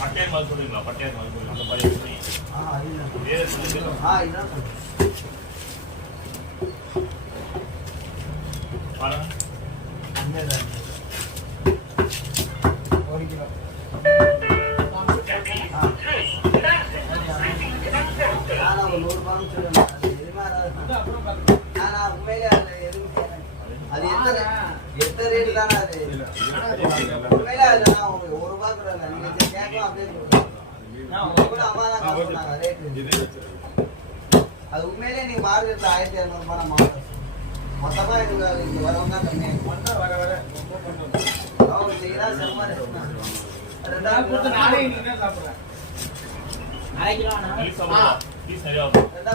பட்டையர் மாதிரி சொல்றீங்களா? பட்டையர் மாதிரி சொல்றீங்க அந்த மாதிரி அது எத்தனை ரேட்டு தானே அது உண்மையில ஒரு ரூபாய் கூட இல்லை. நீங்க கேட்கும் அப்படியே அம்மா தான் காசு சொன்னாங்க ரேட்டு. அது உண்மையிலேயே நீங்க மார்க்கெட்ல 1200 ரூபாய் நம்ம மொத்தமா இங்க வரவங்க தான் கம்மியாகும். செம்ம ரெண்டாவது நானே இன்னைக்கு தான் சாப்பிடுறேன். ரெண்டா